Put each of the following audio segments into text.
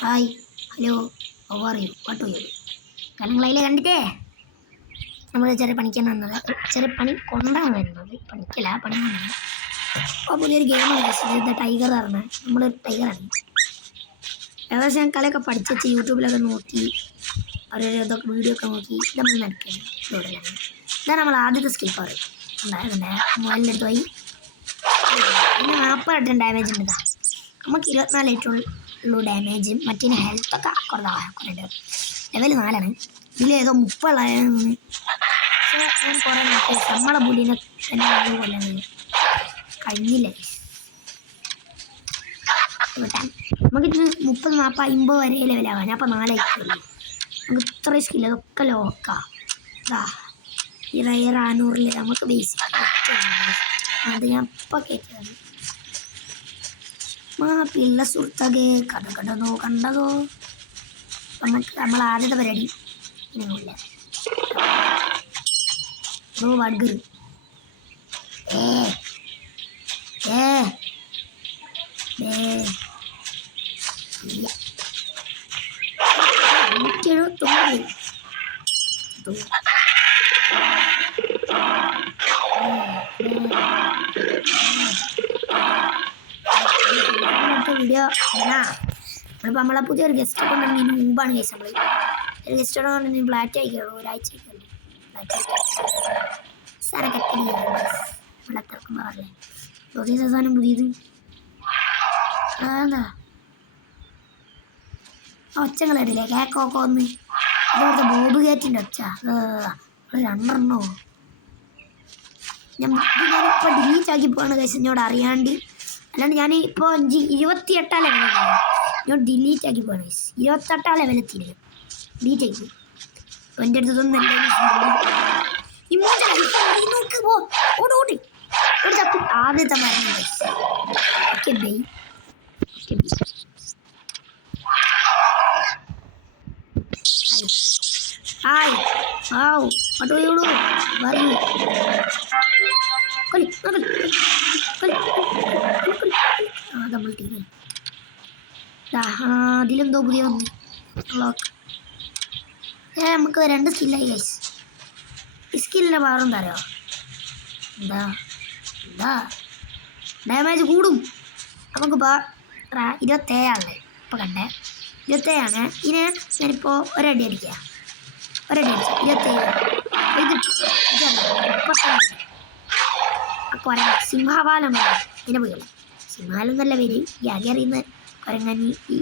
Hi hello how are you what do you do? കാരണം നിങ്ങൾ കണ്ടിട്ടേ നമ്മൾ ചെറിയ പണിക്കാൻ വന്നത്, ചെറിയ പണി കൊണ്ടാണ് വരുന്നത്, പണിക്കല്ല പണി കൊണ്ടാണ്. അപ്പോൾ പുതിയൊരു ഗെയിമാണ് ഇത് ടൈഗർ പറഞ്ഞത്. നമ്മൾ ടൈഗറാണ്. ഏകദേശം ഞാൻ കളിയൊക്കെ പഠിച്ച് വെച്ച് യൂട്യൂബിലൊക്കെ നോക്കി അവരൊരു ഇതൊക്കെ വീഡിയോ ഒക്കെ നോക്കി നമ്മൾ നടക്കുന്നത് ഇതോടെയാണ്. ഇതാണ് നമ്മൾ ആദ്യത്തെ സ്കിപ്പർ ഉണ്ടായിരുന്നേ. മൊബൈലിൻ്റെ അടുത്ത് പോയി പിന്നെ 40 ഡാമേജ് ഉണ്ട്. നമുക്ക് 24 ഉള്ളൂ ഡാമേജും മറ്റേ ഹെൽത്തൊക്കെ കുറേ ലെവൽ 4 ഇതിലേതോ 30 പക്ഷേ ഞാൻ കുറേ നോക്കി നമ്മളെ പുലിനെ തന്നെ കൊല്ലുന്നത് കഴിഞ്ഞില്ലേ. നമുക്കിത് 30, 40, 50 വരെ ലെവലാവാം. ഞാൻ അപ്പോൾ 4 ആയിക്കുള്ളൂ. നമുക്ക് ഇത്രയും സ്കില്ല് അതൊക്കെ ലോക്കാം. ഇതാ ഈ റയർ 600 നമുക്ക് ബേസിക് അത് ഞാൻ ഇപ്പം കേട്ടത്. പിള്ള സുഹൃത്തകെ കഥ കണ്ടതോ നമുക്ക് നമ്മൾ ആദ്യത്തെ പരിപാടി ഇല്ല ബർഗർ വീഡിയോ നമ്മളിപ്പോൾ നമ്മളെ പുതിയൊരു ഗസ്റ്റ് ഒക്കെ ഉണ്ടെങ്കിൽ മുമ്പാണ് കേസ്. നമ്മൾ ഒരു ഗസ്റ്റോടെ പറഞ്ഞാൽ ബ്ലാക്ക് ആയിക്കുള്ളൂ, ഒരാഴ്ച ആയിക്കുള്ളൂ. സാധനം ഇവിടെ തിറക്കുമ്പോൾ പറഞ്ഞേ സാധനം പുതിയത് അതെന്താ ഒച്ചങ്ങൾ വരില്ലേ കേക്കൊക്കെ ഒന്ന് ഇവിടുത്തെ ബോബ് ഗേറ്റിൻ്റെ ഒച്ച ഒരു 2 എണ്ണോ ഞാനിപ്പോൾ ഡിലീറ്റ് ആക്കി പോവാണ് കേസ് എന്നോട് അറിയാണ്ട്. അല്ലാണ്ട് ഞാൻ ഇപ്പോൾ 28 ലെവലാണ് ഞാൻ ഡിലീറ്റ് ആക്കി പോവാണ് കേസ്. 28 ലെവലെത്തിയില്ല ഡിലീറ്റ് ആക്കി. അപ്പോൾ എൻ്റെ അടുത്തൊന്നും ആദ്യത്തെ മരണം okay bye. Hi have what do you do? പറഞ്ഞു നമ്മൾ ടീം അതിലെന്തോ പുതിയ വന്നു. നമുക്ക് 2 സ്കില്ലായി ഗൈസ്. ഈ സ്കില്ലിൻ്റെ പവറും തരാമോ? എന്താ ഡാമേജ് കൂടും നമുക്കിപ്പോൾ 27 ഇപ്പോൾ കണ്ടേ 27 ഇതിനെ ഞാനിപ്പോൾ ഒരടി അടിക്കുക 27 കുരങ്ങ സിംഹവാലം ഇതിനെ പോയി സിംഹാലം എന്നല്ല പേര്. ഈ ആകെ അറിയുന്ന കുരങ്ങനി ഈ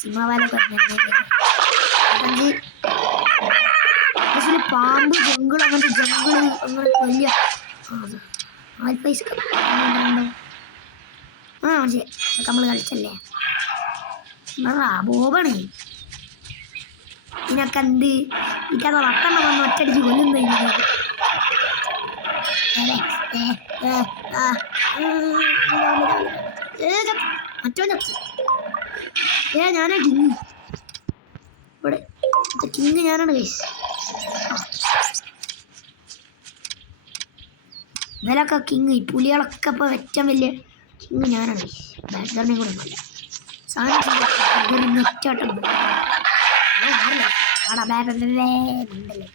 സിംഹവാല കുരങ്ങി പാമ്പ് ജംഗിൾ അങ്ങനത്തെ ജംഗിൾ അങ്ങനെ വലിയ പൈസ ശരി നമ്മൾ കളിച്ചല്ലേ ബോബാണ് ഇതിനൊക്കെ എന്ത് ഇക്കഥ വട്ടെണ്ണം വന്ന് ഒറ്റടിച്ച് കൊല്ലുന്നു. മറ്റോ ഞാനാ കിങ് ഇവിടെ കിങ് ഞാനാണ് ഗൈസ്. ഇവരൊക്കെ കിങ് ഈ പുലികളൊക്കെ ഇപ്പോൾ ഏറ്റവും വലിയ കിങ് ഞാനാണ് ഗൈസ്. ബാറ്ററിനെ കൂടെ ഒന്നുമില്ല സാധനം നെറ്റാട്ടം ഉണ്ടല്ലേ.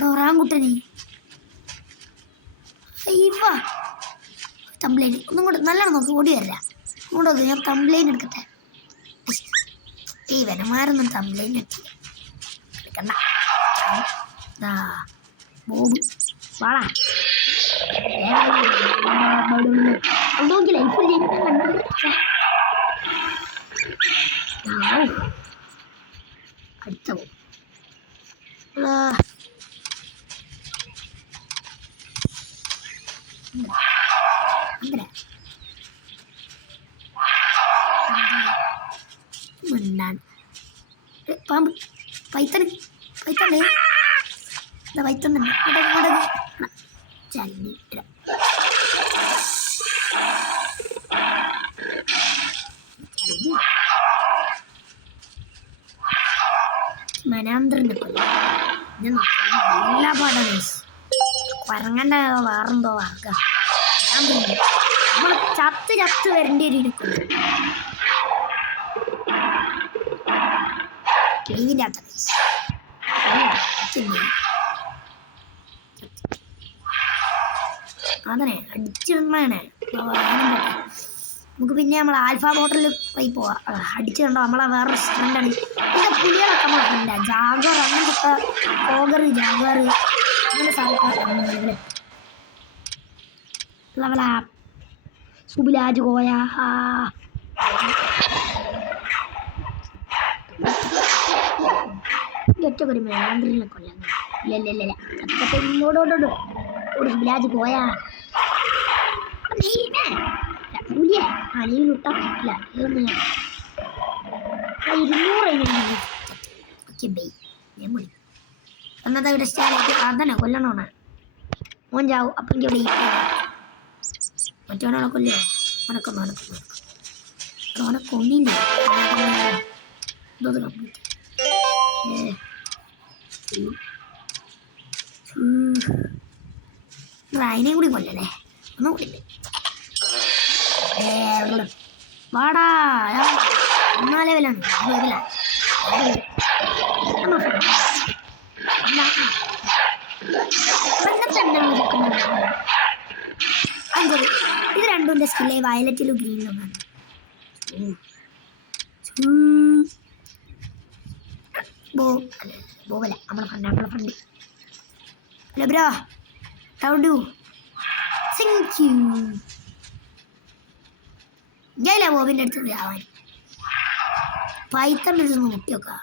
ഒറാങ്കുട്ടനി തംബ്ലൈൻ ഒന്നും കൂടെ നല്ലോണം നോക്കി ഓടി വരില്ല. അങ്ങോട്ട് ഞാൻ തംബ്ലൈൻ എടുക്കട്ടെ. ഈ വനമാരൊന്നും തംബ്ലൈൻ എടുക്കില്ല എടുക്കണ്ട. ബോബ് വാടാ നോക്കില്ല ഇപ്പോൾ അടുത്ത പോകും. പാമ്പ് പൈത്തണ് പൈത്തണ്ടേ പൈത്തന്നെ ചല്ലി ഇത് നല്ല പാടാ ഗൈസ്. കുരങ്ങൻ്റെ വേറെന്തോ വർഗം ഞാൻ തോന്നുന്നു. നമ്മൾ ചത്ത് വരേണ്ടി ഒരു ഇരിക്കുന്നു ഇതിൻ്റെ അകത്ത് ഗൈസ്. അതന്നെ അടിച്ചിടണേ. നമുക്ക് പിന്നെ നമ്മൾ ആൽഫ ബോട്ടിൽ പോയി പോവാം. അടിച്ചു കണ്ടോ നമ്മളെ വേറെ റെസ്റ്റോറൻ്റാണ്. പിന്നെ പുലികളൊക്കെ നമ്മളെ ഫ്രണ്ടാ. ജാഗർ അങ്ങനത്തെ കോഗർ ജാഗർ അങ്ങനെ സാധനങ്ങൾ ലെവലാ സുബിലാജ് കോയ ഒറ്റക്ക് ഒരു മേലാണ്ടിനെ കൊല്ലാൻ ഇല്ല ഇങ്ങോട്ടോട്ടോ ഒരു സുബിലാജ് കോയ പുലിയെ അലിയിൽ വിട്ടാൽ പറ്റില്ല. ഇതൊന്നും ഞാൻ 200 ഓക്കെ ബൈ ഞാൻ മുടി എന്നത്തെ ഇവിടെ സ്റ്റാലേക്ക് അതന്നെ കൊല്ലണോണ മോൻ ചാവും. അപ്പം എനിക്ക് ഇവിടെ മറ്റവനോളെ കൊല്ലോ ഓനെ കൊന്നില്ല. ഇതൊന്ന് കംപ്ലീറ്റ് അതിനെയും കൂടി കൊല്ലല്ലേ. ഒന്നും കൂടില്ലേ വാടാ 4 ലെവലാണ്. ഇത് രണ്ടും സ്കില്ലേ വയലറ്റിലും ഗ്രീനിലുമാണ്. ബോബല നമ്മളെ front hello bro how do thank you. ഞാനില്ല ബോബിൻ്റെ അടുത്ത് ആവാൻ പൈത്തൻ്റെ അടുത്ത് മുട്ടി വെക്കാം.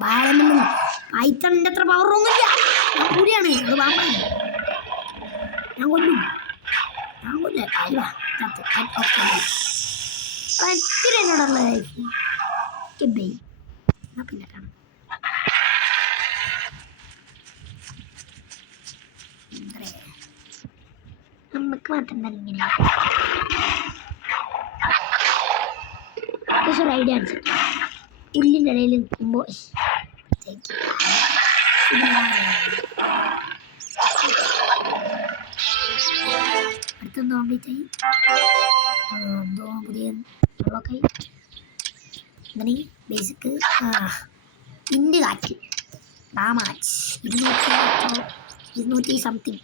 ബാലമൊന്നും പൈത്തണിൻ്റെ അത്ര പവറൊന്നുമില്ല. ഞാൻ കൂടിയാണ് അത് പാമ്പാണ്. ഞാൻ കൊല്ലും അല്ല ഒത്തിരി എന്നോടുള്ള പിന്നെ കാണാം. നമുക്ക് മാത്രം തന്നെ ഇങ്ങനെ ഒരു ഐഡിയ ആണ്. പുല്ലിൻ്റെ ഇടയിൽ നിൽക്കുമ്പോൾ അടുത്തെന്തോ കംപ്ലീറ്റ് ആയി. എന്തോ പുതിയ വെള്ളമൊക്കെ അങ്ങനെ ബേസിക് ഇൻഡ് കാറ്റ് ഡാമാച്ച് 270 സംതിങ്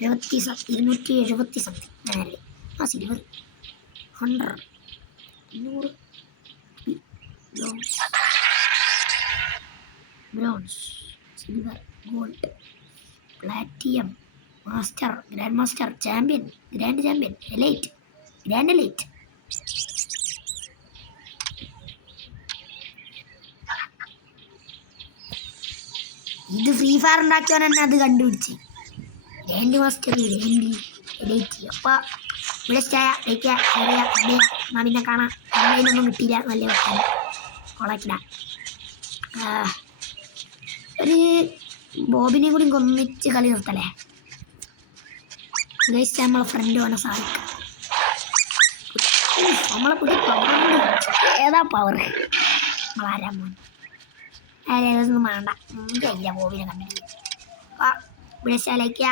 270 സംതിങ് നേരെ silver 100 200 bronze silver gold platinum master grand master champion grand champion elite grand elite. ഇത് ഫ്രീ ഫയർ ഉണ്ടാക്കിയവൻ തന്നെ അത് കണ്ടുപിടിച്ച് ഗ്രാൻഡ് മാസ്റ്റർ ഗ്രാൻഡ് എലൈറ്റ്. അപ്പോൾ ഇവിടെ സ്റ്റേ കഴിക്കുക കയറിയ മാമിനെ കാണാം. അമ്മയിലൊന്നും കിട്ടിയില്ല നല്ല വെക്കാൻ കൊളക്കില്ല. ഒരു ബോബിനെ കൂടി കൊന്നിച്ച് കളി നിർത്തല്ലേ ഗൈസ്. നമ്മളെ ഫ്രണ്ട് വേണം സാധിക്കാം. നമ്മളെ പുതിയ പവർ ഏതാ പവർ നമ്മളാരാ മോൻ ഒന്നും വേണ്ട. ഇല്ല ബോബിനെ കണ്ടില്ല. ഇവിടെ സ്റ്റേ ലൈക്കുക.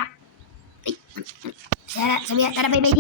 Bye bye.